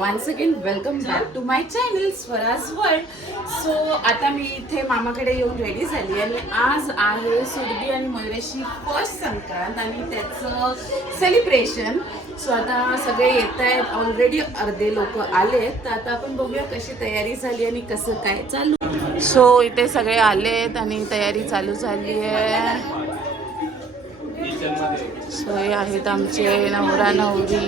Once again welcome back to my channel Swaraj world. So आता मी इथे मामाकडे येऊन रेडी झाली आणि आज आहे सुरभी आणि मयुरेशी फर्स्ट संक्रांत आणि त्याचं सेलिब्रेशन. सो आता सगळे येत आहेत, ऑलरेडी अर्धे लोक आलेत. तर आता आपण बघूया कशी तयारी झाली आणि कसं काय चालू. सो इथे सगळे आलेत आणि तयारी चालू झाली आहे. सो हे आहेत आमचे नवरा नवरी.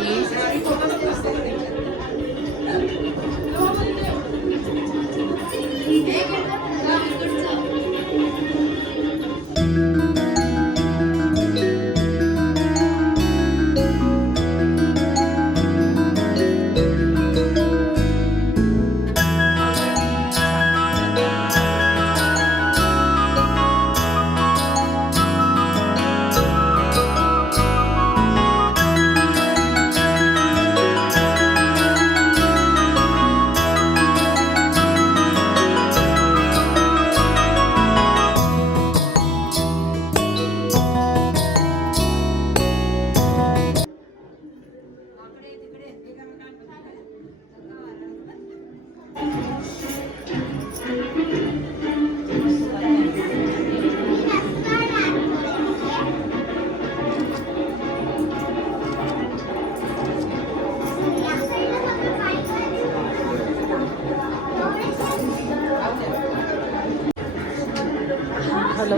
हॅलो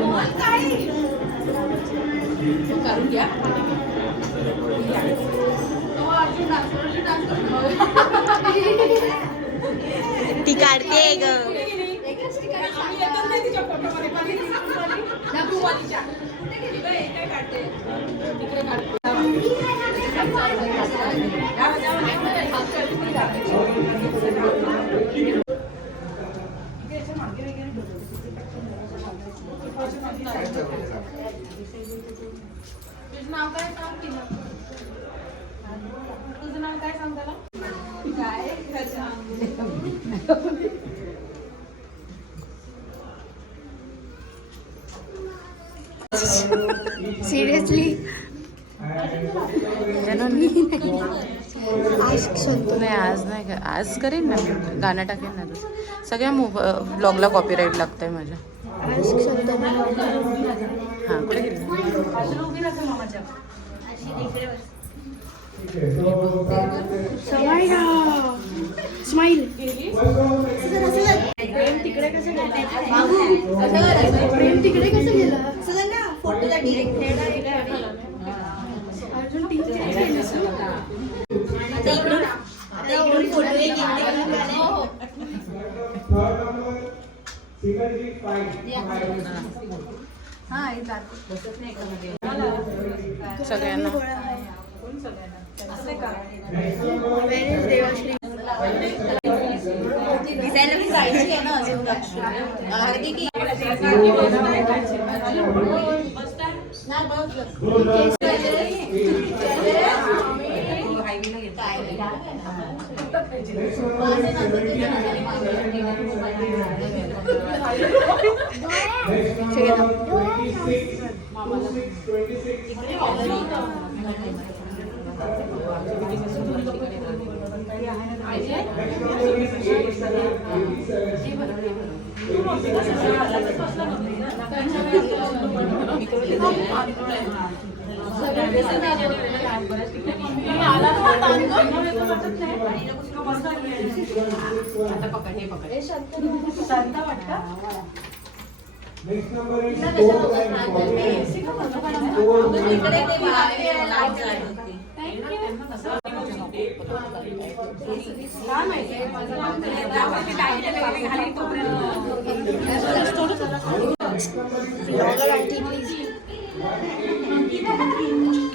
करून घ्या. ती काढते ग. तुझं नाव काय सांग की तुझं नाव काय सांग त्याला काय सिरियसली नाही आज नाही का, आज करेन ना मी गाणं टाकेन ना. तसं सगळ्या ब्लॉगला कॉपीराईट लागतंय माझ्या. हां कुठे गेली स्माईल प्रेम तिकडे कसं गेलं फोटोसाठी अजून सगळ्यांना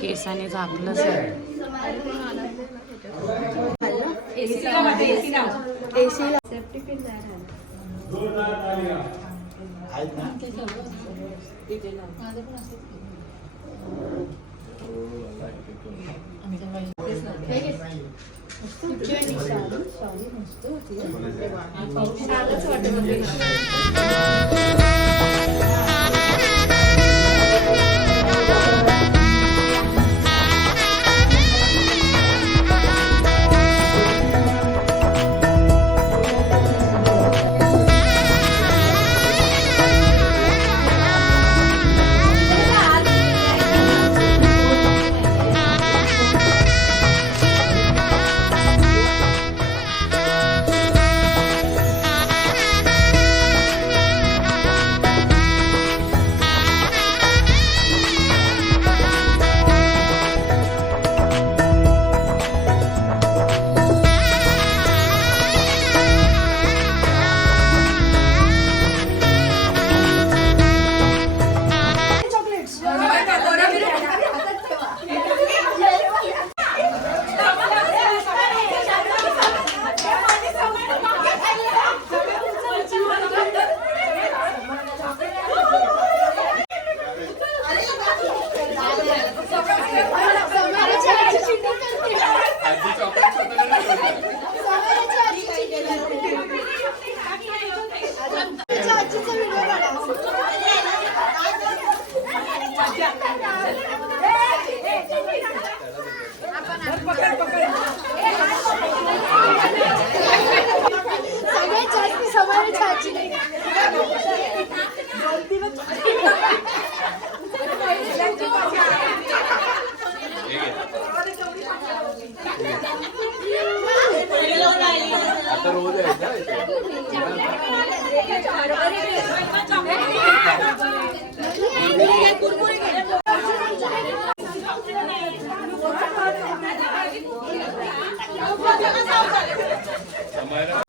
केसाने झाकलं सर. आता रोज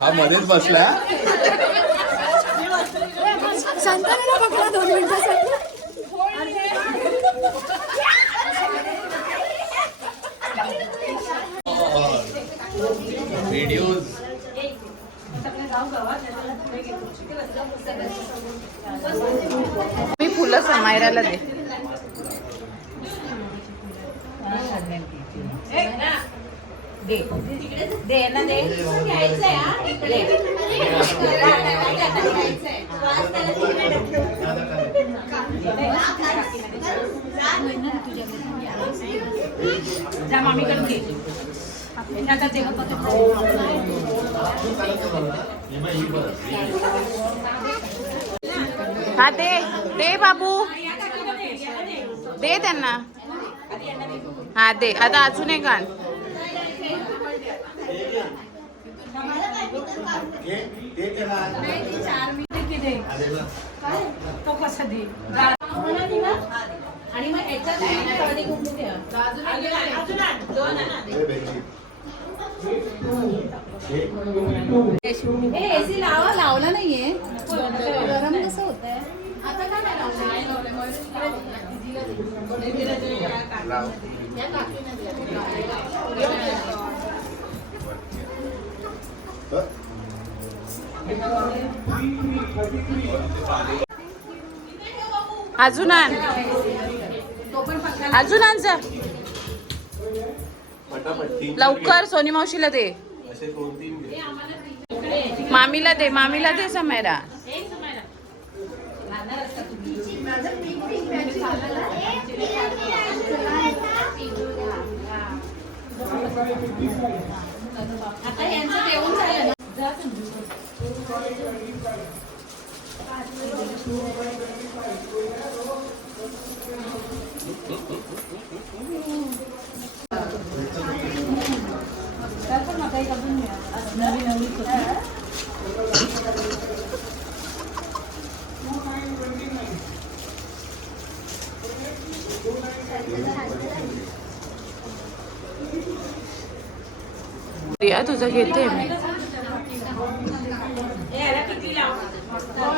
हा मध्येच बसला संतानाला पकडा 2 मिनिटासाठी. व्हिडिओज मी फुलं समायराला दे. दे ना दे घ्यायचंय जा मामीकडून घे. हा दे दे बाबू दे त्यांना. हा दे. आता अजून एक आण. तो कसा दे आणि मग याच्यात हळदी कुंकू ठेवा. एसी लावला नाहीये. गरम कसं होतंय आता. काय नाही अजून आण. अजून आण जा लवकर. सोनी मावशीला दे. मामीला दे. मामीला दे समायरा. आता यांचं देऊन झालं ना. प्रिया तुझं घेते मी.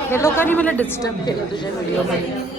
हे लोकांनी मला डिस्टर्ब केलं तुझ्या व्हिडिओमध्ये.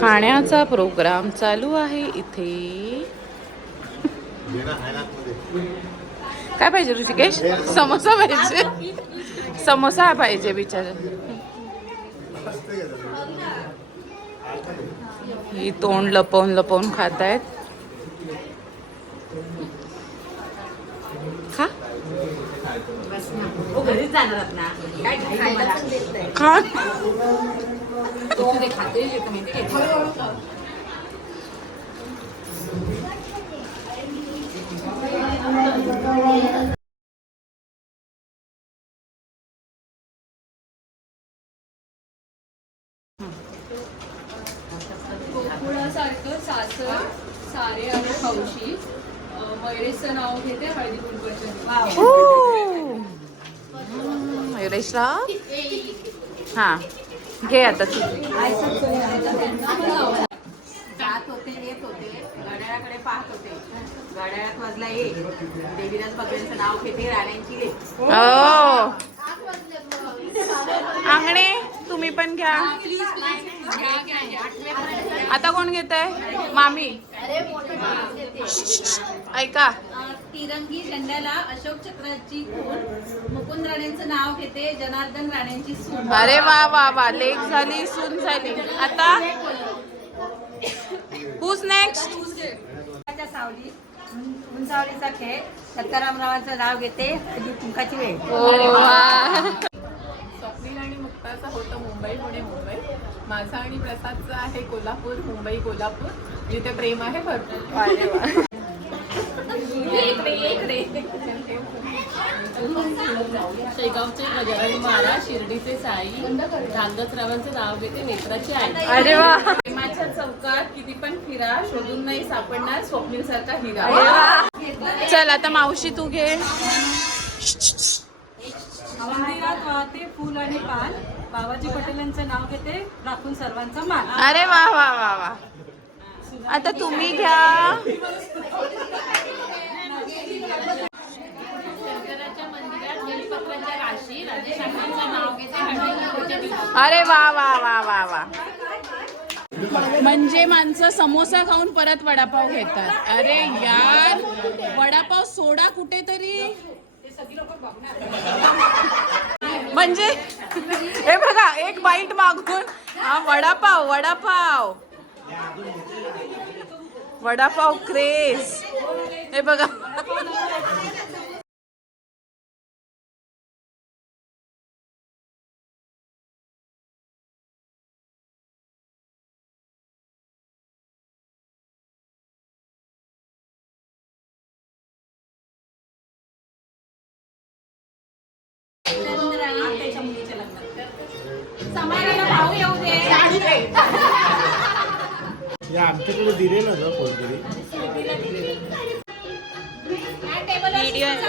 खाण्याचा प्रोग्राम चालू आहे इथे. काय पाहिजे ऋषिकेश? समोसा पाहिजे. समोसा पाहिजे बिचारा. ही तोंड लपवून लपवून खात आहेत. खा घरीच जाणार ना काय खा. गोकुळासारखं सासर सारे आणि हौशी मयुरेशचं नाव घेते हळदी कुंकवाच्या. मयुरेशराव हा घे आता तू. जात होते येत होते घड्याळाकडे पाहत होते. घड्याळात वाजला एक. देवीराज बघेलचं नाव घेते राण्यांची ले. ओ अंगणे तुम्ही पण घ्या. आता कोण घेत आहे? मामी ऐका. तिरंगी झेंड्याला अशोक चक्राची खून. मुकुंद राणेंचं नाव घेते जनार्दन राणेंची सून. अरे वा वा वा. लेक झाली सून झाली. आता हुज नेक्स्ट? सावली उंचावलीचा खेळ. सत्तारामरावांचं नाव घेते हळदी कुंकाची वेळ. स्वप्नील आणि मुक्ताचा होतं मुंबई पुणे मुंबई. माझा आणि प्रसादचा आहे कोल्हापूर मुंबई कोल्हापूर. जिथे प्रेम आहे भरपूर. शेगावचे गजानन महाराज, शिर्डीचे साई, धांगध्रावांचे नाव घेते नेत्राची आई. अरे वा. प्रेमाच्या चौकात किती पण फिरा शोधून नाही सापडणार स्वप्नील सारखा हिरा. चल आता मावशी तू घे. मंदिरात वाहते फुल आणि पान. बाबाजी पटेलांचं नाव घेते राखून सर्वांचा मान. अरे वा वा वा वा. आता तुम्ही घ्या. शंकराच्या मंदिरात बेलपत्राच्या राशी. राजेशास्त्रींचं नाव घेते हळदी कुंकवाच्या दिवशी. अरे वा वा वा वा वा. म्हणजे माणसं समोसा खाऊन परत वडापाव घेतात. अरे यार वडापाव सोडा कुठेतरी. म्हणजे हे बघा एक बाईट मागून हा वडापाव वडापाव वडापाव क्रेज. हे बघा भाऊ येऊ दे. आमच्याकडे दिले ना ग कोणतरी.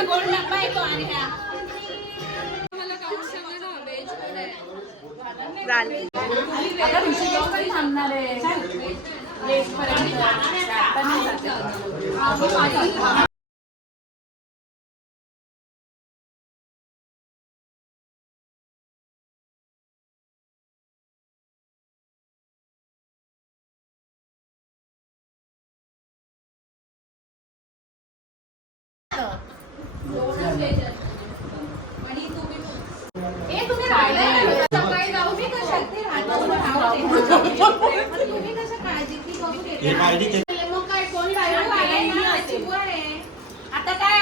गोड डब्बा येतो आणि हा आता ऋषिकेश पण थांबणार आहे. लेटपर्यंत. आता नाही जाते. सकाळी जाऊ मी कशा तुम्ही कसं काळजी मग काय कोण आता काय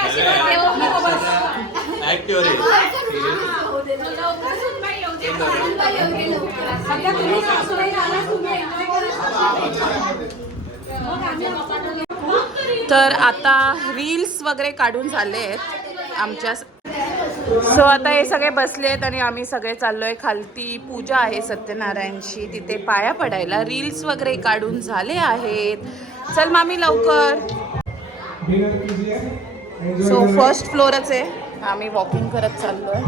तर आता रील्स वगैरे काढून झाले आहेत आमच्या. सो आता हे सगळे बसलेत आणि आम्ही सगळे चाललोय खालती. पूजा आहे सत्यनारायणची, तिथे पाया पडायला. रील्स वगैरे काढून झाले आहेत. चल मामी लवकर. सो फर्स्ट फ्लोअरच आहे. आम्ही वॉकिंग करत चाललोय.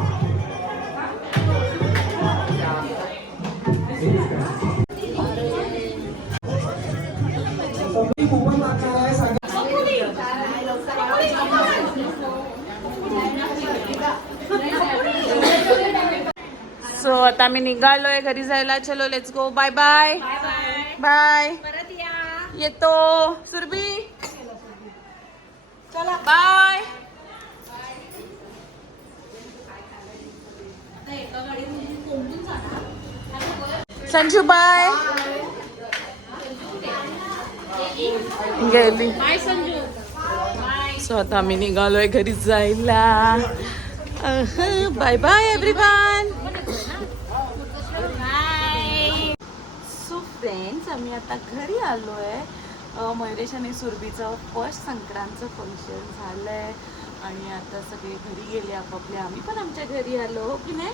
सो आता आम्ही निघालोय घरी जायला. चलो let's go. Bye bye bye. येतो सुरभी. चला बाय. संजू बाय. गेली. सो आता आम्ही निघालोय घरी जायला. Bye bye everyone. So friends, आम्ही आता घरी आलोय. मयुरेश आणि सुरभीचं फर्स्ट संक्रांतचं फंक्शन झालंय आणि आता सगळे घरी गेले आपापले. आम्ही पण आमच्या घरी आलो, हो की नाही?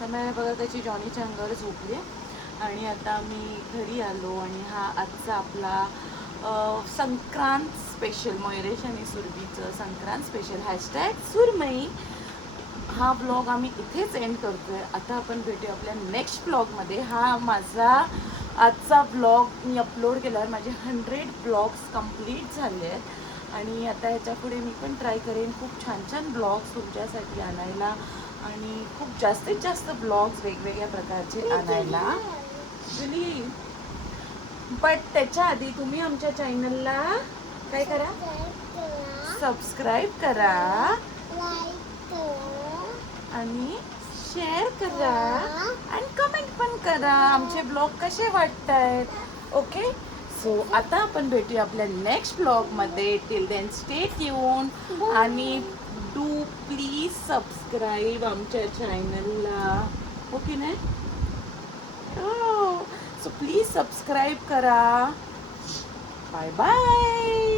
समय बघा त्याची जॉनीच्या अंगावर झोपली. आणि आता आम्ही घरी आलो आणि हा आजचा आपला संक्रांत स्पेशल, मयुरेश आणि सुरभीचं संक्रांत स्पेशल #सुरमई. हा ब्लॉग आम्ही इथेच एंड करतोय. आता आपण भेटूया आपल्या नेक्स्ट ब्लॉगमध्ये. हा माझा आजचा ब्लॉग मी अपलोड केल्यावर माझे 100 ब्लॉग्स कंप्लीट झाले आहेत आणि आता ह्याच्या पुढे मी पण ट्राय करेन खूप छान छान ब्लॉग्स तुमच्यासाठी आणायला आणि खूप जास्तीत जास्त ब्लॉग्स वेगवेगळ्या प्रकारचे आणायला. बट त्याच्या आधी तुम्ही आमच्या चॅनलला काय करा, सबस्क्राईब करा आणि शेअर करा आणि कमेंट पण करा आमचे ब्लॉग कसे वाटतायत. ओके, सो आता आपण भेटूया आपल्या नेक्स्ट ब्लॉगमध्ये. टिल देन स्टे ट्यून आणि डू प्लीज सबस्क्राईब आमच्या चॅनलला. ओके नाही? सो प्लीज सबस्क्राईब करा. Bye bye.